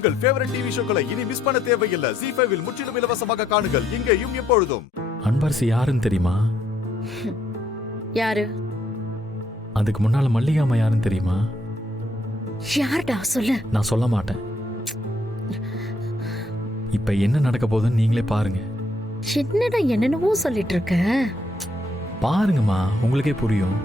உங்கள் favourite TV ஷோக்களை இனி miss பண்ண தேவையில்லை. ZEE5 இல் முற்றிலும் இலவசமாக காணுங்கள், இங்கேயும் எப்பொழுதும். அன்பரசி யாருன்னு தெரியுமா? யாரு? அதுக்கு முன்னால மல்லிகாமா யாருன்னு தெரியுமா? யார்டா சொல்லு. நான் சொல்ல மாட்டேன். இப்ப என்ன நடக்க போகுதுன்னு நீங்களே பாருங்க. என்னடா என்னென்னவோ சொல்லிட்டு இருக்க. பாருங்கம்மா, உங்களுக்கே புரியும்.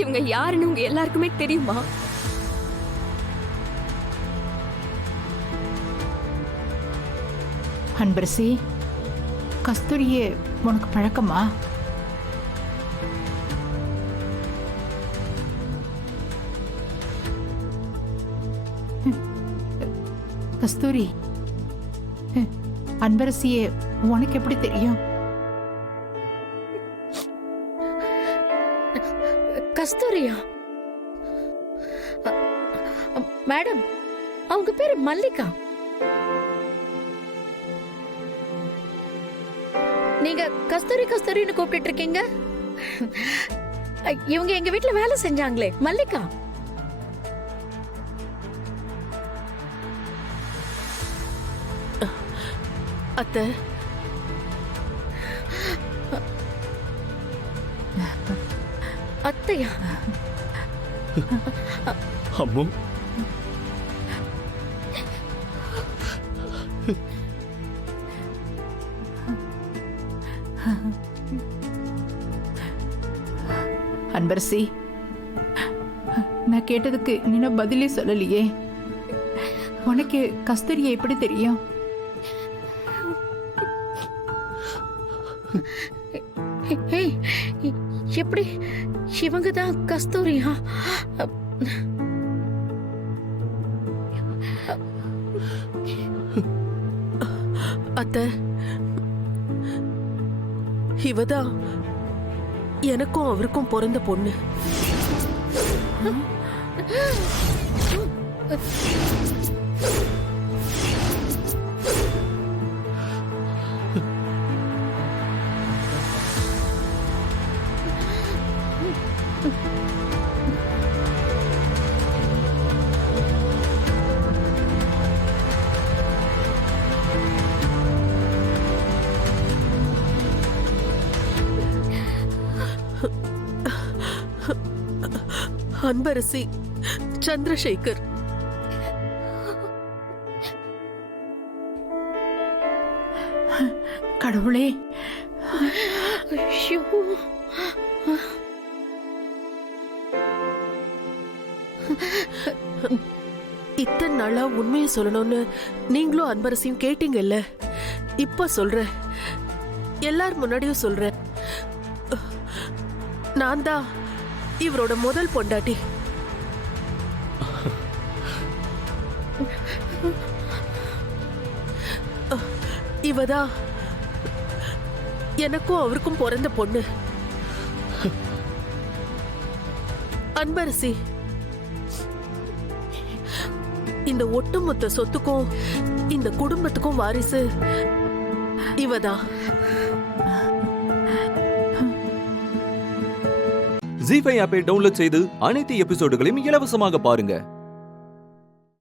இவங்க யாருன்னு உங்க எல்லாருக்குமே தெரியுமா? அன்பரசி, கஸ்தூரியே உனக்கு பழக்கமா? கஸ்தூரி, அன்பரசியே உனக்கு எப்படி தெரியும்? கஸ்தூரியா? மேடம், அவங்க பேரு மல்லிகா. நீங்க கஸ்தூரி கஸ்தூரின்னு கூப்பிட்டு இருக்கீங்க. இவங்க எங்க வீட்டுல வேலை செஞ்சாங்களே, மல்லிகா. அத்தை, அத்தையா? அம்மு, அன்பரசி, நான் கேட்டதுக்கு நீ பதிலே சொல்லலையே. உனக்கு கஸ்தூரியை எப்படி தெரியும்? எப்படி இவங்க தான் கஸ்தூரியா? அத்தை, இவதான் எனக்கும் அவருக்கும் பிறந்த பொண்ணு. அன்பரசி சந்திரசேகர். கடவுளே, இத்தனை நாளா உண்மையை சொல்லணும்னு நீங்களும் அன்பரசியும் கேட்டீங்கல்ல. இப்ப சொல்றேன், எல்லார் முன்னாடியும் சொல்றேன். நான் தான் இவரோட முதல் பொண்டாட்டி. இவதான் எனக்கும் அவருக்கும் பிறந்த பொண்ணு. அன்பரசி இந்த ஒட்டுமொத்த சொத்துக்கும் இந்த குடும்பத்துக்கும் வாரிசு இவதான். ZEE5 ஆப்பை டவுன்லோட் செய்து அனைத்து எபிசோடுகளையும் இலவசமாக பாருங்க.